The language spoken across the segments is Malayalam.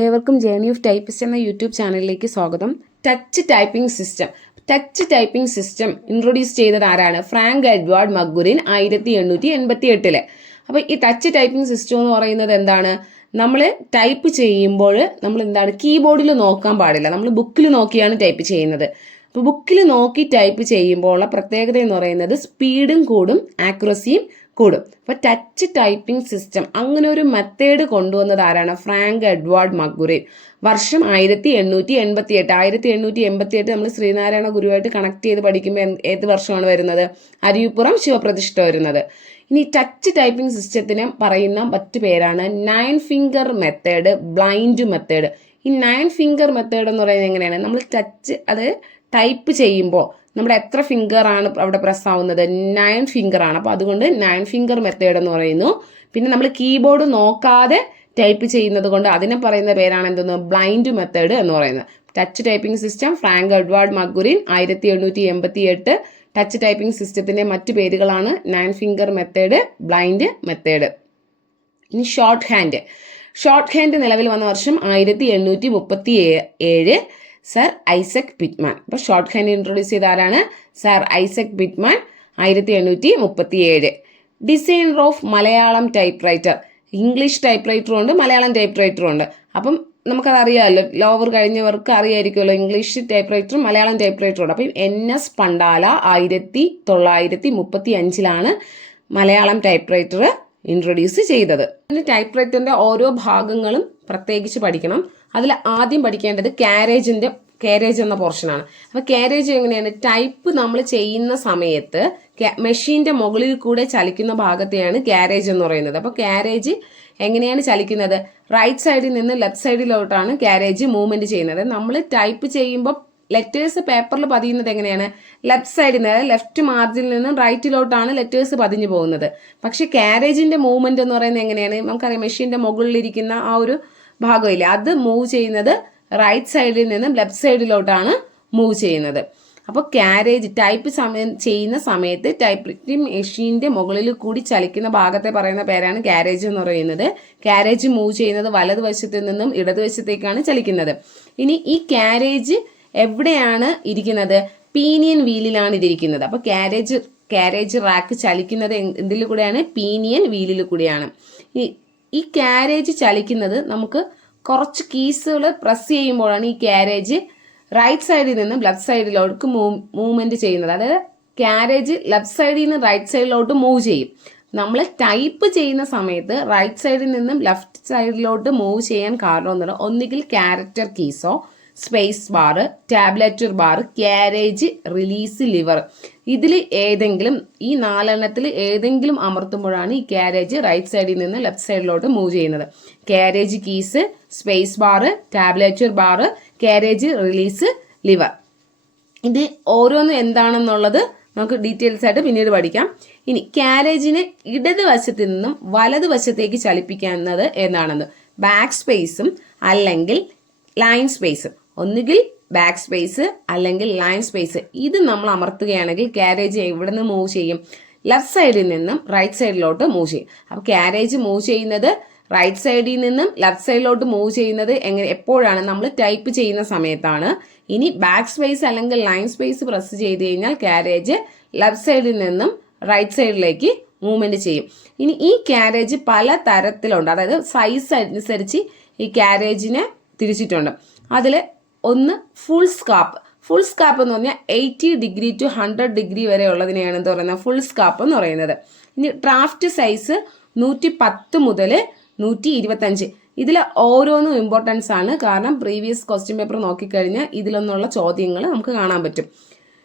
ഏവർക്കും ജേർണി ഓഫ് ടൈപ്പിസ്റ്റ് എന്ന യൂട്യൂബ് ചാനലിലേക്ക് സ്വാഗതം. ടച്ച് ടൈപ്പിംഗ് സിസ്റ്റം ഇൻട്രൊഡ്യൂസ് ചെയ്തത് ആരാണ്? Frank Edward McGurrin 1888. അപ്പോൾ ഈ ടച്ച് ടൈപ്പിംഗ് സിസ്റ്റം എന്ന് പറയുന്നത് എന്താണ്? നമ്മൾ ടൈപ്പ് ചെയ്യുമ്പോൾ നമ്മൾ എന്താണ് കീബോർഡിൽ നോക്കാൻ പാടില്ല, നമ്മൾ ബുക്കിൽ നോക്കിയാണ് ടൈപ്പ് ചെയ്യുന്നത്. അപ്പോൾ ബുക്കിൽ നോക്കി ടൈപ്പ് ചെയ്യുമ്പോൾ ഉള്ള പ്രത്യേകത എന്ന് പറയുന്നത് സ്പീഡും കൂടും ആക്യുറസിയും കൂടും. അപ്പോൾ ടച്ച് ടൈപ്പിംഗ് സിസ്റ്റം അങ്ങനെ ഒരു മെത്തേഡ് കൊണ്ടുവന്നത് ആരാണ്? Frank Edward McGurrin. വർഷം 1888. 1888 നമ്മൾ ശ്രീനാരായണ ഗുരുവായിട്ട് കണക്ട് ചെയ്ത് പഠിക്കുമ്പോൾ ഏത് വർഷമാണ് വരുന്നത്? അരിയുപ്പുറം ശിവപ്രതിഷ്ഠ വരുന്നത്. ഇനി ടച്ച് ടൈപ്പിംഗ് സിസ്റ്റത്തിന് പറയുന്ന മറ്റു പേരാണ് 9 ഫിംഗർ മെത്തേഡ്, ബ്ലൈൻഡ് മെത്തേഡ്. ഈ 9 ഫിംഗർ മെത്തേഡ് എന്ന് പറയുന്നത് എങ്ങനെയാണ്? നമ്മൾ അത് ടൈപ്പ് ചെയ്യുമ്പോൾ നമ്മുടെ എത്ര ഫിംഗർ ആണ് അവിടെ പ്രസ് ആവുന്നത്? 9 ഫിംഗർ ആണ്. അപ്പോൾ അതുകൊണ്ട് 9 ഫിംഗർ മെത്തേഡ് എന്ന് പറയുന്നു. പിന്നെ നമ്മൾ കീബോർഡ് നോക്കാതെ ടൈപ്പ് ചെയ്യുന്നത് കൊണ്ട് അതിനെ പറയുന്ന പേരാണ് എന്തെന്ന്? ബ്ലൈൻഡ് മെത്തേഡ് എന്ന് പറയുന്നത്. Touch typing system Frank Edward McGurrin 1888. Touch typing സിസ്റ്റത്തിന്റെ മറ്റു പേരുകളാണ് 9 ഫിംഗർ മെത്തേഡ്, ബ്ലൈൻഡ് മെത്തേഡ്. ഇനി ഷോർട്ട് ഹാൻഡ് നിലവിൽ വന്ന വർഷം 1837. Sir Isaac Pitman. അപ്പോൾ ഷോർട്ട് ഹാൻഡ് ഇൻട്രൊഡ്യൂസ് ചെയ്ത ആരാണ്? Sir Isaac Pitman 1837. Designer of Malayalam type റൈറ്റർ. ഇംഗ്ലീഷ് ടൈപ്പ് റൈറ്ററും ഉണ്ട്, മലയാളം ടൈപ്പ് റൈറ്ററും ഉണ്ട്. അപ്പം നമുക്കതറിയാമല്ലോ, ലോവർ കഴിഞ്ഞവർക്ക് അറിയായിരിക്കുമല്ലോ ഇംഗ്ലീഷ് ടൈപ്പ് റൈറ്ററും മലയാളം ടൈപ്പ് റൈറ്ററും ഉണ്ട്. അപ്പം NS Pandala 1935 Malayalam type writer introduce ചെയ്തത്. ടൈപ്പ് റൈറ്ററിന്റെ ഓരോ ഭാഗങ്ങളും പ്രത്യേകിച്ച് പഠിക്കണം. അതിൽ ആദ്യം പഠിക്കേണ്ടത് കാരേജ് എന്ന പോർഷനാണ്. അപ്പോൾ കാരേജ് എങ്ങനെയാണ്? ടൈപ്പ് നമ്മൾ ചെയ്യുന്ന സമയത്ത് മെഷീന്റെ മുകളിൽ കൂടെ ചലിക്കുന്ന ഭാഗത്തെയാണ് കാരേജ് എന്ന് പറയുന്നത്. അപ്പോൾ കാരേജ് എങ്ങനെയാണ് ചലിക്കുന്നത്? റൈറ്റ് സൈഡിൽ നിന്ന് ലെഫ്റ്റ് സൈഡിലോട്ടാണ് കാരേജ് മൂവ്മെന്റ് ചെയ്യുന്നത്. നമ്മൾ ടൈപ്പ് ചെയ്യുമ്പോൾ ലെറ്റേഴ്സ് പേപ്പറിൽ പതിയുന്നത് എങ്ങനെയാണ്? ലെഫ്റ്റ് സൈഡിൽ നിന്ന്, ലെഫ്റ്റ് മാർജിനിൽ നിന്നും റൈറ്റിലോട്ടാണ് ലെറ്റേഴ്സ് പതിഞ്ഞു പോകുന്നത്. പക്ഷെ കാരേജിന്റെ മൂവ്മെന്റ് എന്ന് പറയുന്നത് എങ്ങനെയാണ്? നമുക്കറിയാം, മെഷീന്റെ മുകളിലിരിക്കുന്ന ആ ഒരു ഭാഗമില്ല, അത് മൂവ് ചെയ്യുന്നത് റൈറ്റ് സൈഡിൽ നിന്നും ലെഫ്റ്റ് സൈഡിലോട്ടാണ് മൂവ് ചെയ്യുന്നത്. അപ്പോൾ കാരേജ് ടൈപ്പ് ചെയ്യുന്ന സമയത്ത് ടൈപ്പ് മെഷീന്റെ മുകളിൽ കൂടി ചലിക്കുന്ന ഭാഗത്തെ പറയുന്ന പേരാണ് കാരേജ് എന്ന് പറയുന്നത്. കാരേജ് മൂവ് ചെയ്യുന്നത് വലതുവശത്ത് നിന്നും ഇടതുവശത്തേക്കാണ് ചലിക്കുന്നത്. ഇനി ഈ കാരേജ് എവിടെയാണ് ഇരിക്കുന്നത്? പീനിയൻ വീലിലാണ് ഇതിരിക്കുന്നത്. അപ്പോൾ കാരേജ് റാക്ക് ചലിക്കുന്നത് എന്തിൽ കൂടെയാണ്? പീനിയൻ വീലിൽ കൂടിയാണ്. ഈ കാരേജ് ചലിക്കുന്നത് നമുക്ക് കുറച്ച് കീസുകൾ പ്രസ് ചെയ്യുമ്പോഴാണ് ഈ കാരേജ് റൈറ്റ് സൈഡിൽ നിന്നും ലെഫ്റ്റ് സൈഡിലോട്ട് മൂവ്മെന്റ് ചെയ്യുന്നത്. അതായത് കാരേജ് ലെഫ്റ്റ് സൈഡിൽ നിന്ന് റൈറ്റ് സൈഡിലോട്ട് മൂവ് ചെയ്യും. നമ്മൾ ടൈപ്പ് ചെയ്യുന്ന സമയത്ത് റൈറ്റ് സൈഡിൽ നിന്നും ലെഫ്റ്റ് സൈഡിലോട്ട് മൂവ് ചെയ്യാൻ കാരണം എന്താണ്? ഒന്നുകിൽ ക്യാരക്ടർ കീസോ, space bar, tabulator bar, carriage release lever, ഇതിൽ ഏതെങ്കിലും ഈ 4 ഏതെങ്കിലും അമർത്തുമ്പോഴാണ് ഈ കാരേജ് റൈറ്റ് സൈഡിൽ നിന്ന് ലെഫ്റ്റ് സൈഡിലോട്ട് മൂവ് ചെയ്യുന്നത്. Carriage keys, space bar, tabulator bar, carriage release lever. ഇത് ഓരോന്നും എന്താണെന്നുള്ളത് നമുക്ക് ഡീറ്റെയിൽസ് ആയിട്ട് പിന്നീട് പഠിക്കാം. ഇനി കാരേജിനെ ഇടതുവശത്ത് നിന്നും വലതുവശത്തേക്ക് ചലിപ്പിക്കുന്നത് എന്താണെന്ന്? ബാക്ക് സ്പേസും അല്ലെങ്കിൽ ലൈൻ സ്പേസും. ഒന്നുകിൽ ബാക്ക് സ്പേസ് അല്ലെങ്കിൽ ലൈൻ സ്പേസ്. ഇത് നമ്മൾ അമർത്തുകയാണെങ്കിൽ കാരേജ് എവിടെ നിന്ന് മൂവ് ചെയ്യും? ലെഫ്റ്റ് സൈഡിൽ നിന്നും റൈറ്റ് സൈഡിലോട്ട് മൂവ് ചെയ്യും. അപ്പോൾ കാരേജ് മൂവ് ചെയ്യുന്നത് റൈറ്റ് സൈഡിൽ നിന്നും ലെഫ്റ്റ് സൈഡിലോട്ട് മൂവ് ചെയ്യുന്നത് എപ്പോഴാണ്? നമ്മൾ ടൈപ്പ് ചെയ്യുന്ന സമയത്താണ്. ഇനി ബാക്ക് സ്പേസ് അല്ലെങ്കിൽ ലൈൻ സ്പേസ് പ്രസ് ചെയ്ത് കഴിഞ്ഞാൽ കാരേജ് ലെഫ്റ്റ് സൈഡിൽ നിന്നും റൈറ്റ് സൈഡിലേക്ക് മൂവ്മെന്റ് ചെയ്യും. ഇനി ഈ കാരേജ് പല തരത്തിലുണ്ട്, അതായത് സൈസ് അനുസരിച്ച് ഈ കാരേജിനെ തിരിച്ചിട്ടുണ്ട്. അതിൽ ഒന്ന് ഫുൾ സ്കാപ്പ് എന്ന് പറഞ്ഞാൽ 80 ഡിഗ്രി ടു 100 ഡിഗ്രി വരെ ഉള്ളതിനെയാണ് എന്ത് പറയുന്നത്? ഫുൾ സ്കാപ്പ് എന്ന് പറയുന്നത്. ഇനി ഡ്രാഫ്റ്റ് സൈസ് 110 മുതൽ 125. ഇതിൽ ഓരോന്നും ഇമ്പോർട്ടൻസ് ആണ്, കാരണം പ്രീവിയസ് ക്വസ്റ്റ്യൻ പേപ്പർ നോക്കിക്കഴിഞ്ഞാൽ ഇതിലൊന്നുള്ള ചോദ്യങ്ങൾ നമുക്ക് കാണാൻ പറ്റും.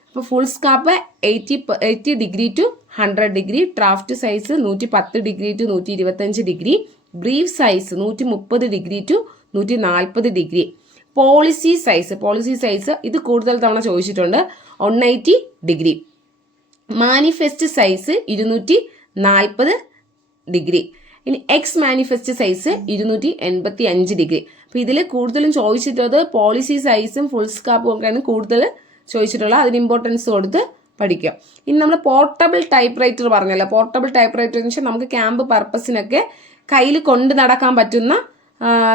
അപ്പോൾ foolscap 80 degree to 100 degree, draft size 110 degree to 125 degree, brief size 130 degree to 140 degree. Policy size ഇത് കൂടുതൽ തവണ ചോദിച്ചിട്ടുണ്ട്, 180 ഡിഗ്രി. Manifest size 240 degree. ഇനി എക്സ് മാനിഫെസ്റ്റ് സൈസ് 285 ഡിഗ്രി. അപ്പോൾ ഇതിൽ കൂടുതലും ചോദിച്ചിട്ടുള്ളത് പോളിസി സൈസും ഫുൾ സ്കാപ്പും ഒക്കെയാണ് കൂടുതൽ ചോദിച്ചിട്ടുള്ളത്. അതിന് ഇമ്പോർട്ടൻസ് കൊടുത്ത് പഠിക്കുക. ഇനി നമ്മൾ പോർട്ടബിൾ ടൈപ്പ് റൈറ്റർ പറഞ്ഞല്ലോ. പോർട്ടബിൾ ടൈപ്പ് റൈറ്റർ എന്ന് വെച്ചാൽ നമുക്ക് ക്യാമ്പ് പർപ്പസിനൊക്കെ കയ്യിൽ കൊണ്ട് നടക്കാൻ പറ്റുന്ന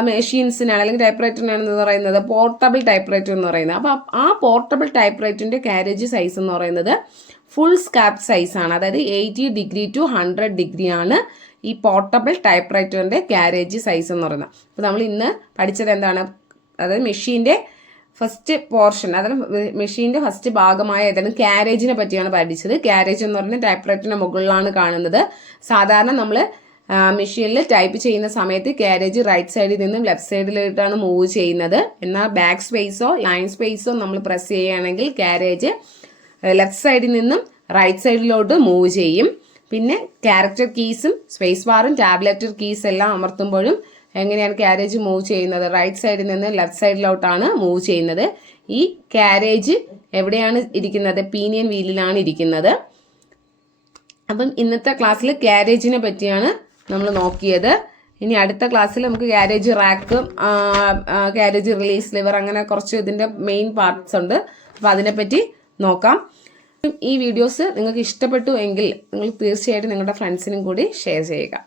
മെഷീൻസിനാണ് അല്ലെങ്കിൽ ടൈപ്പ് റൈറ്ററിനാണെന്ന് പറയുന്നത് പോർട്ടബിൾ ടൈപ്പ് റൈറ്റർ എന്ന് പറയുന്നത്. അപ്പോൾ ആ പോർട്ടബിൾ ടൈപ്പ് റൈറ്ററിൻ്റെ കാരേജ് സൈസ് എന്ന് പറയുന്നത് ഫുൾ സ്കാപ്പ് സൈസാണ്. അതായത് 80 to 100 ആണ് ഈ പോർട്ടബിൾ ടൈപ്പ് റൈറ്ററിൻ്റെ കാരേജ് സൈസ് എന്ന് പറയുന്നത്. അപ്പോൾ നമ്മൾ ഇന്ന് പഠിച്ചത് എന്താണ്? അതായത് മെഷീൻ്റെ ഫസ്റ്റ് പോർഷൻ, അതായത് മെഷീൻ്റെ ഫസ്റ്റ് ഭാഗമായ ഏതാണ് കാരേജിനെ പറ്റിയാണ് പഠിച്ചത്. കാരേജ് എന്ന് പറയുന്നത് ടൈപ്പ് റൈറ്ററിൻ്റെ മുകളിലാണ് കാണുന്നത്. സാധാരണ നമ്മൾ മെഷീനിൽ ടൈപ്പ് ചെയ്യുന്ന സമയത്ത് കാരേജ് റൈറ്റ് സൈഡിൽ നിന്നും ലെഫ്റ്റ് സൈഡിലോട്ടാണ് മൂവ് ചെയ്യുന്നത്. എന്നാൽ ബാക്ക് സ്പേസോ ലൈൻ സ്പേസോ നമ്മൾ പ്രസ് ചെയ്യുകയാണെങ്കിൽ കാരേജ് ലെഫ്റ്റ് സൈഡിൽ നിന്നും റൈറ്റ് സൈഡിലോട്ട് മൂവ് ചെയ്യും. പിന്നെ ക്യാരക്ടർ കീസും സ്പേസ് ബാറും ടാബ്ലറ്റർ കീസ് എല്ലാം അമർത്തുമ്പോഴും എങ്ങനെയാണ് കാരേജ് മൂവ് ചെയ്യുന്നത്? റൈറ്റ് സൈഡിൽ നിന്ന് ലെഫ്റ്റ് സൈഡിലോട്ടാണ് മൂവ് ചെയ്യുന്നത്. ഈ കാരേജ് എവിടെയാണ് ഇരിക്കുന്നത്? പീനിയൻ വീലിലാണ് ഇരിക്കുന്നത്. അപ്പം ഇന്നത്തെ ക്ലാസ്സിൽ കാരേജിനെ പറ്റിയാണ് നമ്മൾ നോക്കിയത്. ഇനി അടുത്ത ക്ലാസ്സിൽ നമുക്ക് carriage rack, carriage release liver, അങ്ങനെ കുറച്ച് ഇതിൻ്റെ മെയിൻ പാർട്സ് ഉണ്ട്. അപ്പോൾ അതിനെപ്പറ്റി നോക്കാം. ഈ വീഡിയോസ് നിങ്ങൾക്ക് ഇഷ്ടപ്പെട്ടു എങ്കിൽ നിങ്ങൾ തീർച്ചയായിട്ടും നിങ്ങളുടെ ഫ്രണ്ട്സിനും കൂടി ഷെയർ ചെയ്യുക.